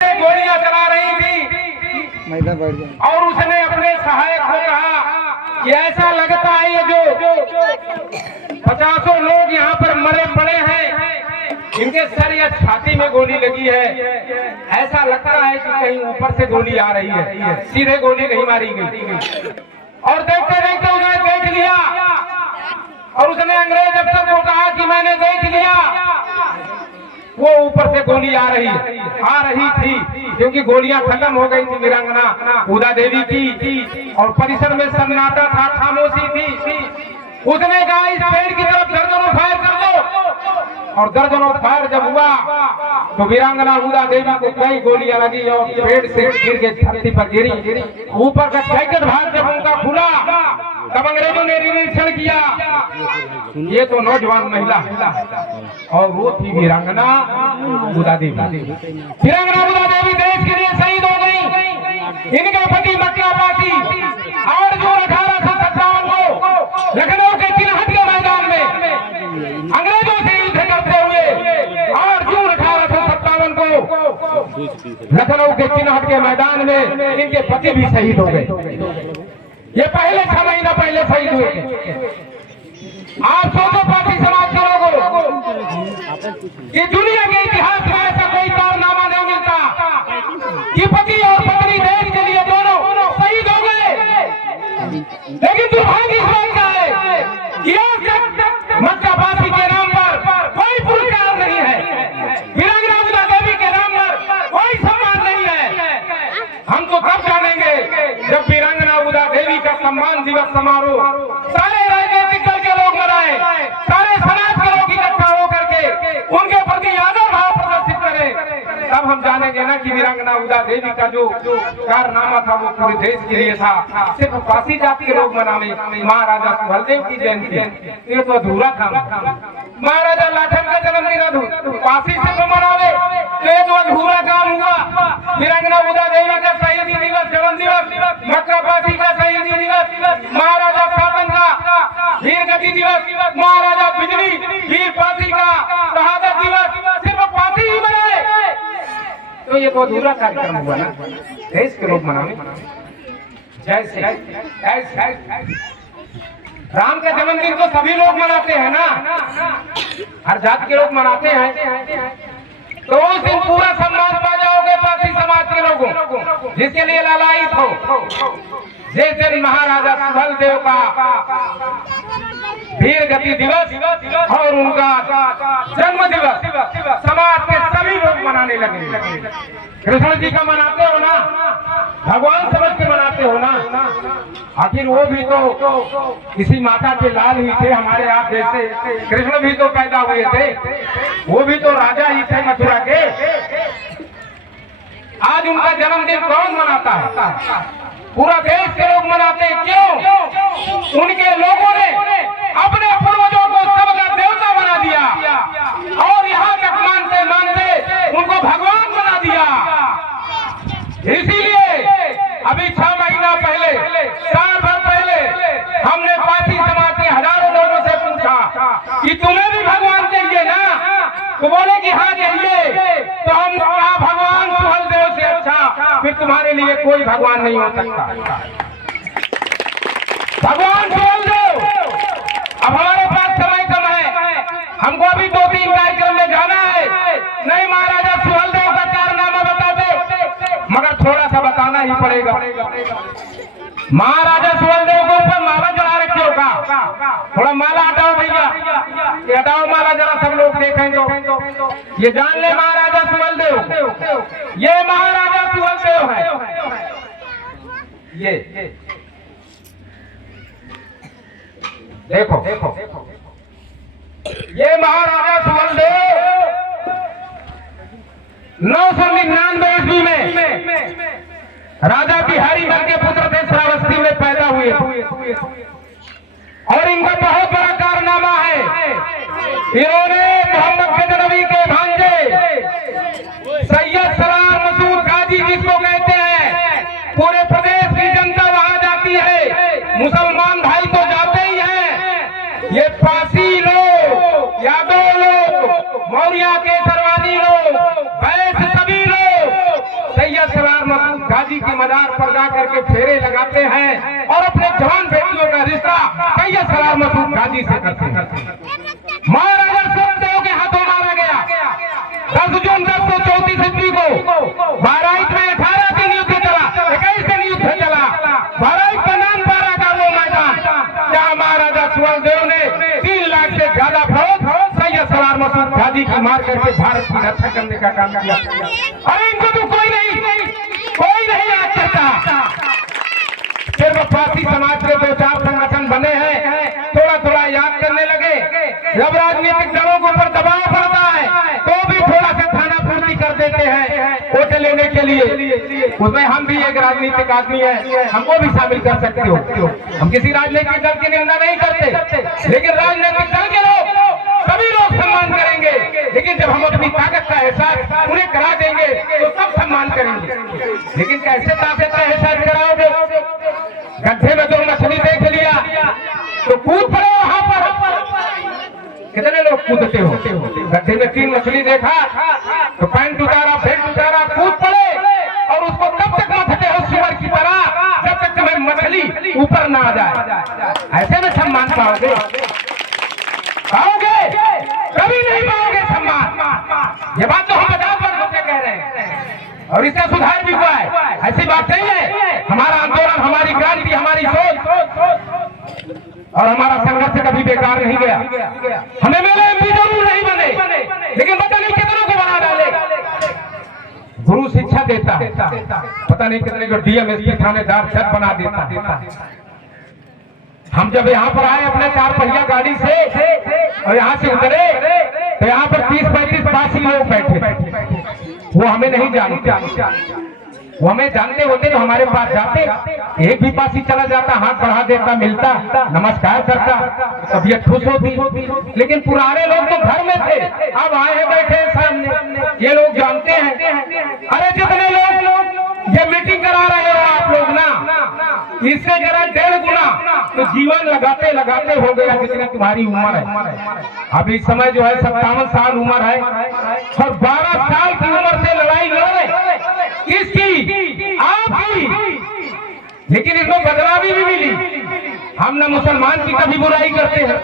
गोलियां चला रही थी और उसने अपने सहायक को कहा कि ऐसा लगता है ये जो 50 लोग यहाँ पर मरे पड़े हैं, इनके सर या छाती में गोली लगी है, ऐसा लगता है कि कहीं ऊपर से गोली आ रही है, सीधे गोली नहीं मारी गई। और देखते देखते उसने देख लिया और उसने अंग्रेज अफसर को कहा कि मैंने देख लिया, वो ऊपर से गोली आ रही थी क्योंकि गोलियां खत्म हो गई थी वीरांगना उदा देवी की और परिसर में सन्नाटा था, खामोशी थी। उसने कहा इस पेड़ की तरफ दर्जनों फायर कर दो और दर्जनों फायर जब हुआ तो वीरांगना उदा देवी को कई गोलियां लगी और पेड़ से गिर के धरती पर गिरी। ऊपर का जैकेट भाग जब उनका खुला तब अंग्रेजों ने निरीक्षण किया, ये तो नौजवान महिला और वो थी वीरांगना उदा देवी। वीरांगना उदा देवी देश के लिए शहीद हो गई। इनका पति मक्का पासी 8 जून 1857 को लखनऊ के चिन्हट के मैदान में अंग्रेजों से युद्ध करते हुए 8 जून 1857 को लखनऊ के चिन्हट के मैदान में इनके पति भी शहीद हो गए। ये पहले 6 महीना पहले शहीद हुए थे। आप सोचो पार्टी समाज के लोगों, ये दुनिया के इतिहास में ऐसा कोई कारनामा नहीं मिलता कि पति और पत्नी देश के लिए दोनों शहीद हो गए। लेकिन दुर्भाग्य इस बात का है कि आज तक मक्का पासी के नाम पर कोई पुरस्कार नहीं है, वीरांगना उदा देवी के नाम पर कोई सम्मान नहीं है। हम तो तब जानेंगे जब वीरांगना उदा देवी का सम्मान दिवस समारोह सारे राजनीतिक दल के लोग मनाए, सारे समाज के लोग इकट्ठा होकर के उनके प्रति आदर भाव प्रदर्शित करें, तब हम जानेंगे ना कि वीरांगना उदा देवी का जो कारनामा था वो पूरे देश के लिए था। सिर्फ पासी जाति के लोग मनावे महाराजा सुहेलदेव की जयंती, ये तो अधूरा था। महाराजा लाठन का जन्मदिन पासी से मनावे तो ये तो अधूरा काम हुआ। वीरांगना उदा देवी का शहीदी दिवस, जन्म दिवस, मक्का पासी का शहीदी दिवस, महाराजा शासन का वीर गति दिवस, महाराजा बिजली वीर पासी का शहादत दिवस सिर्फ पासी ही मनाए तो ये तो अधूरा कार्यक्रम हुआ ना। देश के लोग मनावे जैसे राम का जन्मदिन तो सभी लोग मनाते हैं ना, हर जाति के लोग मनाते हैं, तो उस दिन पूरा सम्मान पा जाओगे पासी समाज के लोगों जिसके लिए लालायित हो। जिस दिन महाराजा सुहेलदेव का वीर गति दिवस और उनका जन्म दिवस समाज के सभी लोग मनाने लगे। कृष्ण जी का मनाते हो ना, भगवान समझ के मनाते हो ना, आखिर वो भी तो किसी माता के लाल ही थे हमारे आप जैसे। कृष्ण भी तो पैदा हुए थे, वो भी तो राजा ही थे मथुरा के। आज उनका जन्मदिन कौन मनाता है? पूरा देश के लोग मनाते हैं। क्यों? उनके लोगों ने अपने पूर्वजों को सबका देवता बना दिया और यहाँ तक मानते मानते उनको भगवान बना दिया। इसीलिए अभी 6 महीना पहले, साल भर पहले हमने पासी समाज के हजारों लोगों से पूछा कि तुम्हें भी भगवान चाहिए ना? तो बोले कि हाँ चाहिए। तो हम कहा भगवान सुहेलदेव से अच्छा फिर तुम्हारे लिए कोई भगवान नहीं हो सकता। भगवान सुहेलदेव। अब हमारे पास समय कम है, हमको अभी 2-3 कार्यक्रम में जाना है। नहीं महाराजा सुहेलदेव का कारनामा बता दे, मगर थोड़ा सा बताना ही पड़ेगा। महाराजा सुहेलदेव को ऊपर माला चढ़ा रखे होगा, थोड़ा माला हटाओ भैया, ये हटाओ माला जरा सब लोग देखें तो ये जान ले महाराजा सुहेलदेव, ये महाराजा सुहेलदेव है। ये देखो ये महाराजा सुहेलदेव 999 ईस्वी में राजा बिहारी मल के पुत्र थे, श्रावस्ती में पैदा हुए और इनका बहुत बड़ा कारनामा है। इन्होंने मोहम्मद गजनवी के भांजे सैयद सलार मसूद गाजी जिसको कहते हैं, पूरे प्रदेश की जनता वहां जाती है, मुसलमान भाई तो जाते ही हैं। ये पासी लोग, यादव लोग, मौर्य के सरवानी लोग, वैश्य सभी लोग मजार पर जा करके फेरे लगाते हैं और अपने जवान बेटियों का रिश्ता सैयद सलार मसूद गाजी से करते हैं। महाराजा सुखदेव के हाथों मारा गया 10 जून 1034 ईस्वी को। बहराइच में 18 दिन युद्ध चला, 21 दिन युद्ध चला। बहराइच का नाम पारा का वो मैदान जहाँ महाराजा सुखदेव ने 3 लाख से ज्यादा फौज सैयद सलार मसूद गाजी की मार करके भारत की रक्षा करने का काम किया। अरे इनको तो कोई नहीं याद करता। सिर्फ पारसी समाज के 2-4 संगठन बने हैं, थोड़ा थोड़ा याद करने लगे। जब राजनीतिक दलों के ऊपर दबाव पड़ता है तो भी थोड़ा सा खाना पूर्ति कर देते हैं वोट लेने के लिए। उसमें हम भी एक राजनीतिक आदमी है, हमको भी शामिल कर सकते हो। हम किसी राजनीतिक दल की निंदा नहीं करते, लेकिन राजनीतिक दल के लोग सभी लोग सम्मान करेंगे, लेकिन जब हम अपनी ताकत का एहसास उन्हें करा देंगे तो सब सम्मान करेंगे। लेकिन कैसे ताकत का एहसास कराओगे? गड्ढे में 2 मछली देख लिया तो कूद पड़े वहां पर। कितने लोग कूदते हो? गड्ढे में 3 मछली देखा तो पैंट उतारा, फेंट उतारा, कूद पड़े और उसको तब तक मथते हो सुअर की तरह जब तक तुम्हें मछली ऊपर ना आ जाए। ऐसे में सम्मान पाओगे? कभी नहीं पाओगे सम्मान। ये बात तो हम 50 वर्षों से कह रहे हैं और इसका सुधार भी हुआ है। ऐसी बात नहीं है। हमारा आंदोलन, हमारी क्रांति, हमारी सोच और हमारा संघर्ष कभी बेकार नहीं गया। हमें एमपी जरूर नहीं बने, लेकिन पता नहीं कितनों को बना डाले। गुरु शिक्षा देता, पता नहीं कितने को डीएमएसपी थानेदार जज बना देता। हम जब यहाँ पर आए अपने 4 पहिया गाड़ी से और यहाँ से उतरे तो यहाँ पर 30-35 पासी लोग बैठे। वो हमें नहीं जानते, वो हमें जानते होते तो हमारे पास जाते, एक भी पासी चला जाता, हाथ बढ़ा देता, मिलता, नमस्कार करता, तबीयत खुश होती। लेकिन पुराने लोग तो घर में थे, अब आए हैं बैठे सामने। ये लोग जानते हैं। अरे जितने लोग ये मीटिंग करा रहे हो आप लोग ना, इससे जरा 1.5 गुना तो जीवन लगाते लगाते हो गया जितनी तुम्हारी उम्र है। अभी इस समय जो है 57 साल उम्र है और 12 साल की उम्र से लड़ाई लड़ रहे। किसकी? आपकी। लेकिन इसमें बदलावी भी मिली। हम न मुसलमान की कभी बुराई करते हैं,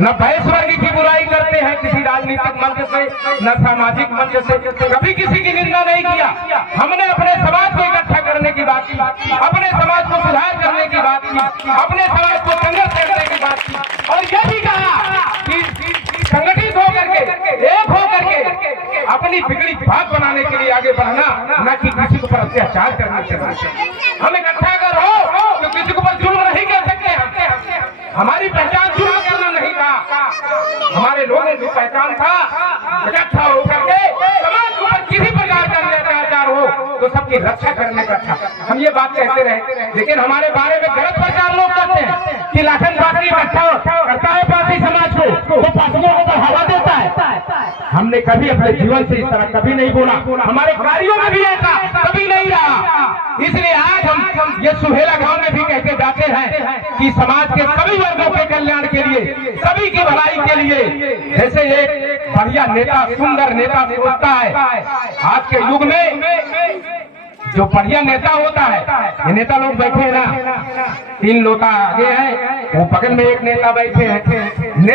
न वैश्वर्ग की बुराई करते हैं किसी राजनीतिक मंच से, न सामाजिक मंच से। कभी किसी की निंदा नहीं किया। हमने अपने समाज को इकट्ठा करने की बात की, अपने समाज को सुधार करने की बात की, अपने समाज को संघर्ष करने की बात की और यह भी कहा कि संगठित होकर के, एक होकर के अपनी बिगड़ी बात बनाने के लिए आगे बढ़ना, न कि किसी को पर अत्याचार करने के लिए। हम इकट्ठा कर हो तो किसी को पर जुल्म नहीं कर सकते। हमारी पहचान जुल्म करना नहीं था। हमारे लोगों की पहचान था इकट्ठा होकर के समाज के ऊपर किसी प्रकार का अत्याचार हो तो सबकी रक्षा करने का था। हम ये बात कहते रहे, लेकिन हमारे बारे में गलत प्रचार लोग करते हैं कि लाखन पार्टी इकट्ठा करता है पार्टी समाज को तो पार्टियों को बढ़ावा देता है। हमने कभी अपने जीवन से इस तरह कभी नहीं बोला, हमारे कार्यों में भी ऐसा कभी नहीं रहा। इसलिए आज हम ये सुहेला गांव में भी कहते जाते हैं कि समाज के सभी वर्गों के कल्याण के लिए, सभी की भलाई के लिए, जैसे एक बढ़िया नेता, सुंदर नेता सोचता है। आज के युग में जो बढ़िया नेता होता है, ये नेता लोग बैठे हैं ना, 3 लोटा आगे हैं, वो बगल में एक नेता बैठे हैं।